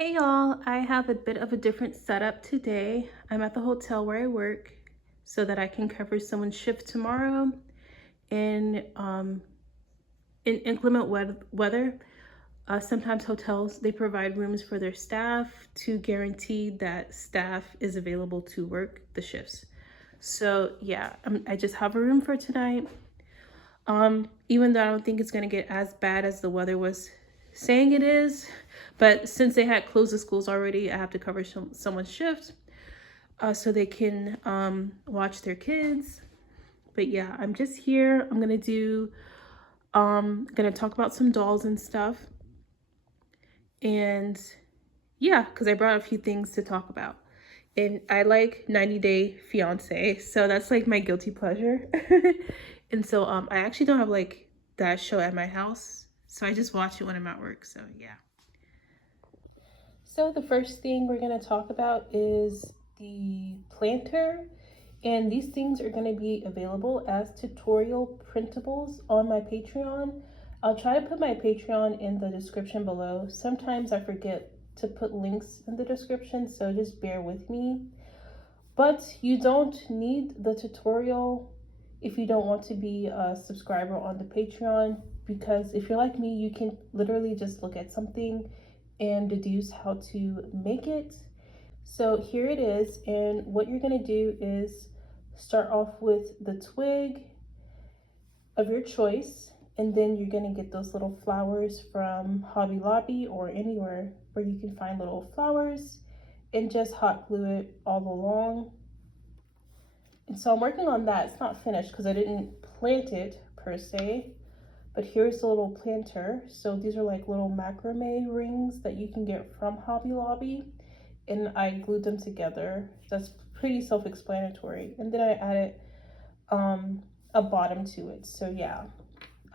Hey y'all, I have a bit of a different setup today. I'm at the hotel where I work so that I can cover someone's shift tomorrow in inclement weather. Sometimes hotels they provide rooms for their staff to guarantee that staff is available to work the shifts. So yeah, I just have a room for tonight. Even though I don't think it's gonna get as bad as the weather was saying it is, but since they had closed the schools already, I have to cover someone's shift so they can watch their kids. But yeah, I'm just here. I'm gonna talk about some dolls and stuff, and yeah, because I brought a few things to talk about. And I like 90 Day Fiance, so that's like my guilty pleasure. And so I actually don't have like that show at my house, so I just watch it when I'm at work. So yeah. So the first thing we're going to talk about is the planter, and these things are going to be available as tutorial printables on my Patreon. I'll try to put my Patreon in the description below. Sometimes I forget to put links in the description, so just bear with me. But you don't need the tutorial if you don't want to be a subscriber on the Patreon, because if you're like me, you can literally just look at something and deduce how to make it. So here it is, and what you're going to do is start off with the twig of your choice, and then you're going to get those little flowers from Hobby Lobby or anywhere where you can find little flowers, and just hot glue it all along. And so I'm working on that. It's not finished because I didn't plant it per se, but here's the little planter. So these are like little macrame rings that you can get from Hobby Lobby, and I glued them together. That's pretty self-explanatory. And then I added a bottom to it. So yeah,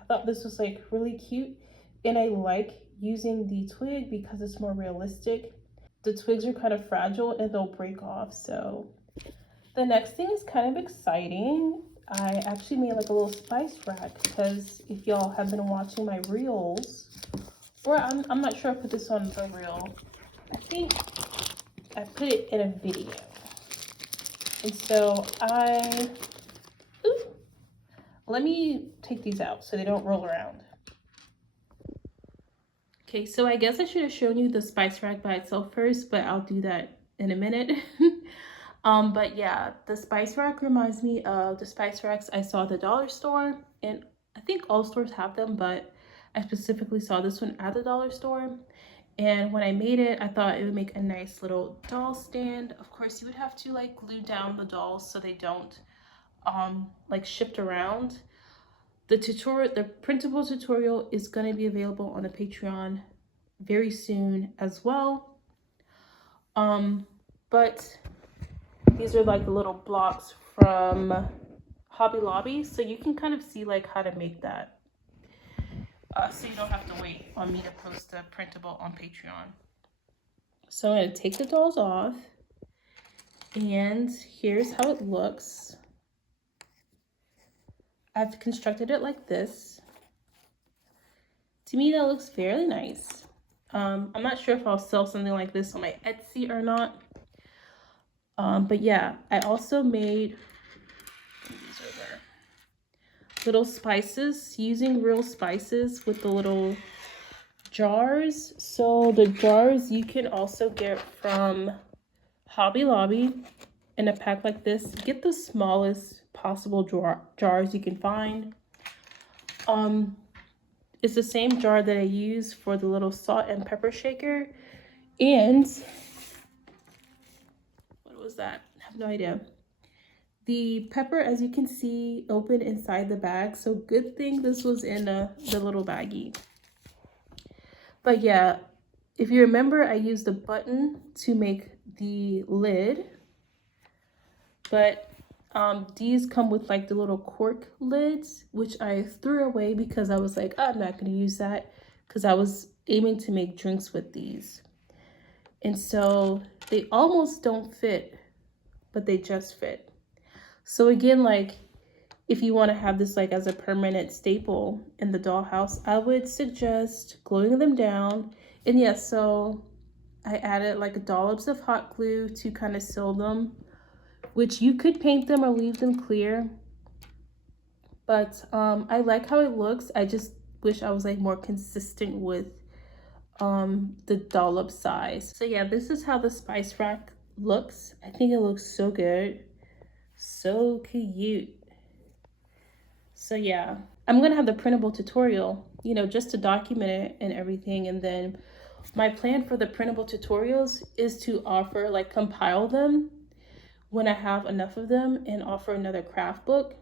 I thought this was like really cute, and I like using the twig because it's more realistic. The twigs are kind of fragile and they'll break off. So the next thing is kind of exciting. I actually made like a little spice rack because if y'all have been watching my reels, or I'm not sure I put this on the reel. I think I put it in a video. And so let me take these out so they don't roll around. Okay, so I guess I should have shown you the spice rack by itself first, but I'll do that in a minute. But yeah, the spice rack reminds me of the spice racks I saw at the dollar store, and I think all stores have them, but I specifically saw this one at the dollar store. And when I made it, I thought it would make a nice little doll stand. Of course, you would have to like glue down the dolls so they don't like shift around. The printable tutorial is going to be available on the Patreon very soon as well. But these are like the little blocks from Hobby Lobby, so you can kind of see like how to make that. So you don't have to wait on me to post the printable on Patreon. So I'm going to take the dolls off, and here's how it looks. I've constructed it like this. To me, that looks fairly nice. I'm not sure if I'll sell something like this on my Etsy or not. But yeah, I also made little spices using real spices with the little jars. So the jars you can also get from Hobby Lobby in a pack like this. Get the smallest possible jars you can find. It's the same jar that I use for the little salt and pepper shaker. And what was that? I have no idea. The pepper, as you can see, open inside the bag. So good thing this was in the little baggie. But yeah, if you remember, I used the button to make the lid. But these come with like the little cork lids, which I threw away because I was like, I'm not going to use that, because I was aiming to make drinks with these. And so they almost don't fit, but they just fit. So again, like if you want to have this like as a permanent staple in the dollhouse, I would suggest gluing them down. And yeah, so I added like dollops of hot glue to kind of seal them, which you could paint them or leave them clear. But I like how it looks. I just wish I was like more consistent with the dollop size. So yeah, this is how the spice rack looks. I think it looks so good. So cute. So yeah, I'm gonna have the printable tutorial, you know, just to document it and everything. And then my plan for the printable tutorials is to offer, like, compile them when I have enough of them and offer another craft book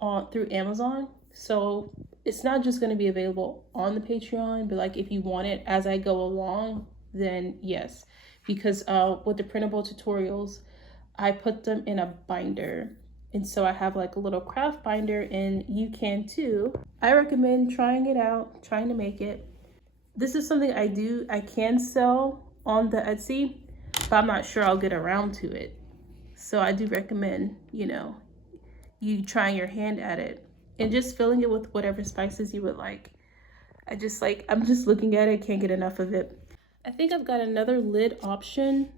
on through Amazon. So it's not just going to be available on the Patreon, but like if you want it as I go along, then yes. Because with the printable tutorials, I put them in a binder. And so I have like a little craft binder, and you can too. I recommend trying it out, trying to make it. This is something I can sell on the Etsy, but I'm not sure I'll get around to it. So I do recommend, you know, you trying your hand at it and just filling it with whatever spices you would like. I'm just looking at it, can't get enough of it. I think I've got another lid option,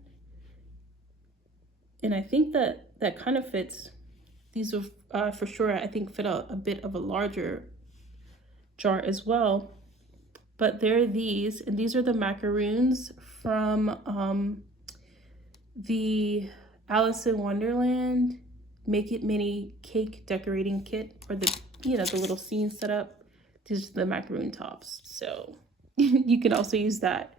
and I think that kind of fits. These will for sure, I think, fit a bit of a larger jar as well. But there are these, and these are the macaroons from the Alice in Wonderland Make It Mini cake decorating kit, or the, you know, the little scene set up. These are the macaroon tops, so you can also use that.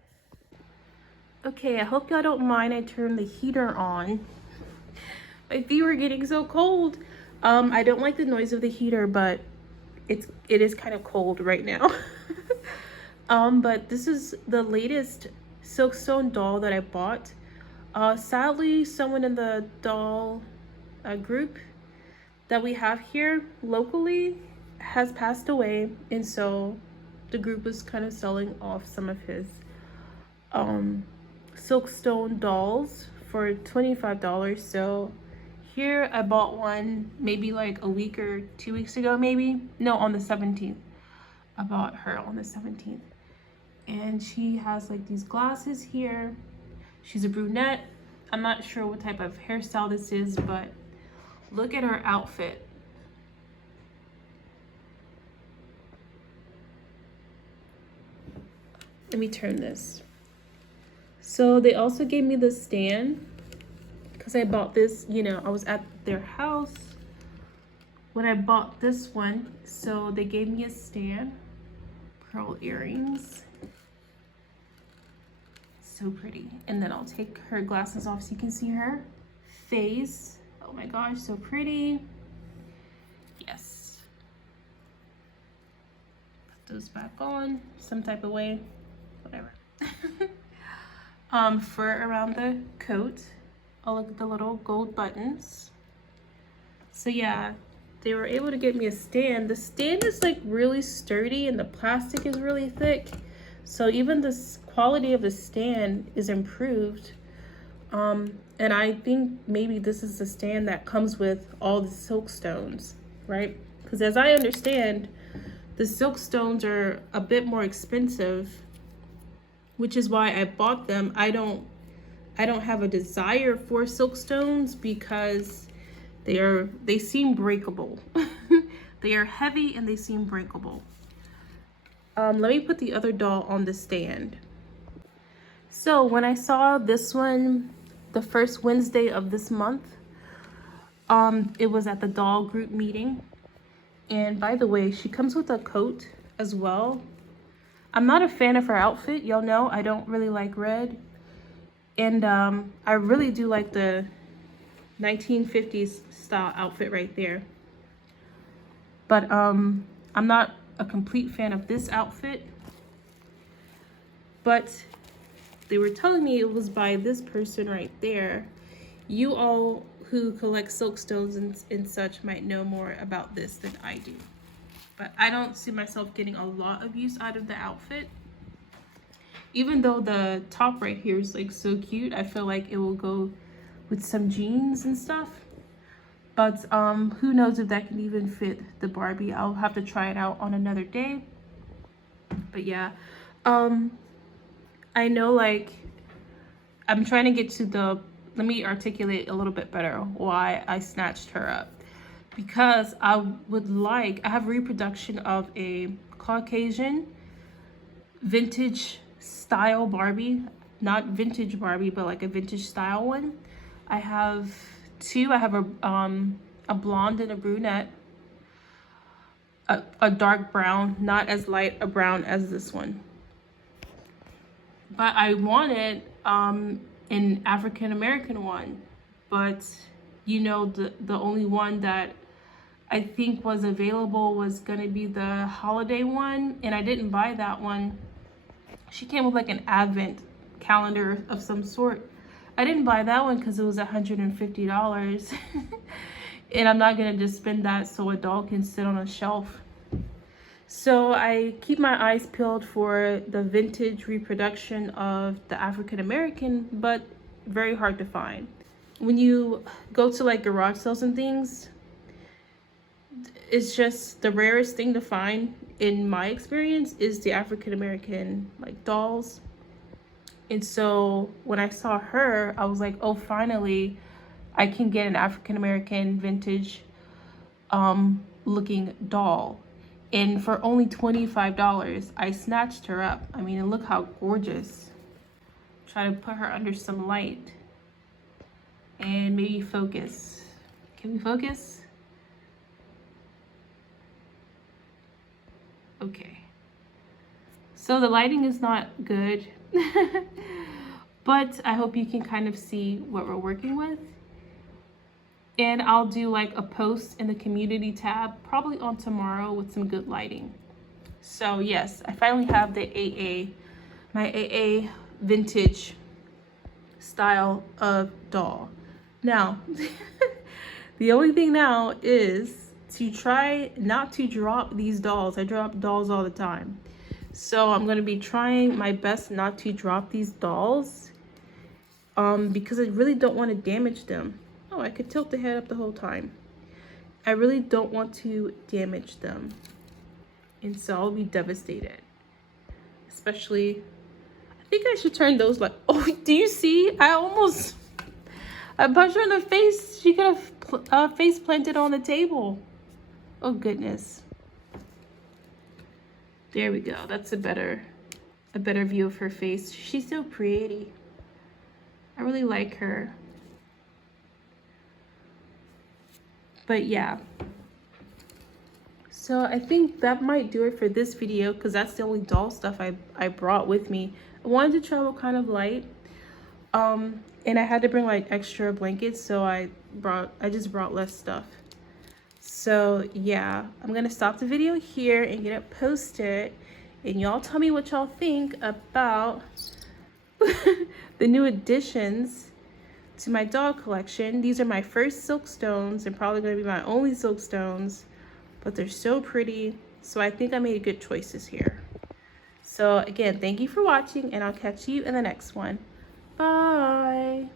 Okay, I hope y'all don't mind I turned the heater on. My feet were getting so cold. I don't like the noise of the heater, but it is kind of cold right now. But this is the latest Silkstone doll that I bought. Sadly, someone in the doll group that we have here locally has passed away, and so the group was kind of selling off some of his Silkstone dolls for $25. So here I bought one maybe like a week or 2 weeks ago, maybe. No, on the 17th. I bought her on the 17th. And she has like these glasses here. She's a brunette. I'm not sure what type of hairstyle this is, but look at her outfit. Let me turn this. So they also gave me the stand because I bought this, you know, I was at their house when I bought this one. So they gave me a stand, pearl earrings. So pretty. And then I'll take her glasses off so you can see her face. Oh my gosh, so pretty. Yes. Put those back on some type of way, whatever. Fur around the coat. Oh, look at the little gold buttons. So yeah, they were able to get me a stand. The stand is like really sturdy and the plastic is really thick. So even the quality of the stand is improved. And I think maybe this is the stand that comes with all the Silkstones, right? Because as I understand, the Silkstones are a bit more expensive, which is why I bought them. I don't have a desire for Silkstones because they seem breakable. They are heavy and they seem breakable. Let me put the other doll on the stand. So when I saw this one, the first Wednesday of this month, it was at the doll group meeting. And by the way, she comes with a coat as well. I'm not a fan of her outfit. Y'all know I don't really like red. And I really do like the 1950s style outfit right there. But I'm not a complete fan of this outfit. But they were telling me it was by this person right there. You all who collect Silkstones and such might know more about this than I do. But I don't see myself getting a lot of use out of the outfit. Even though the top right here is like so cute, I feel like it will go with some jeans and stuff. But who knows if that can even fit the Barbie. I'll have to try it out on another day. But yeah, I know like I'm trying to get to the, let me articulate a little bit better why I snatched her up. Because I have reproduction of a Caucasian vintage style Barbie, not vintage Barbie, but like a vintage style one. I have two. I have a blonde and a brunette, a dark brown, not as light a brown as this one. But I wanted an African American one, but you know, the only one that I think was available was gonna be the holiday one, and I didn't buy that one. She came with like an advent calendar of some sort. I didn't buy that one because it was $150. And I'm not gonna just spend that so a doll can sit on a shelf. So I keep my eyes peeled for the vintage reproduction of the African American, but very hard to find. When you go to like garage sales and things, it's just the rarest thing to find in my experience is the African American like dolls. And so when I saw her, I was like, oh, finally I can get an African American vintage looking doll. And for only $25, I snatched her up. I mean, and look how gorgeous. Try to put her under some light and maybe focus. Can we focus? Okay. So the lighting is not good, but I hope you can kind of see what we're working with. And I'll do like a post in the community tab probably on tomorrow with some good lighting. So yes, I finally have the my AA vintage style of doll. Now, the only thing now is to try not to drop these dolls. I drop dolls all the time. So I'm gonna be trying my best not to drop these dolls because I really don't want to damage them. Oh, I could tilt the head up the whole time. I really don't want to damage them. And so I'll be devastated. Especially, I think I should turn those like, oh, do you see? I punched her in the face. She could have face planted on the table. Oh goodness. There we go. That's a better view of her face. She's so pretty. I really like her. But yeah, so I think that might do it for this video because that's the only doll stuff I brought with me. I wanted to travel kind of light, and I had to bring like extra blankets, so I just brought less stuff. So yeah, I'm gonna stop the video here and get it posted, and y'all tell me what y'all think about the new additions to my doll collection. These are my first Silkstones and probably going to be my only Silkstones, but they're so pretty. So I think I made good choices here. So again, thank you for watching, and I'll catch you in the next one. Bye.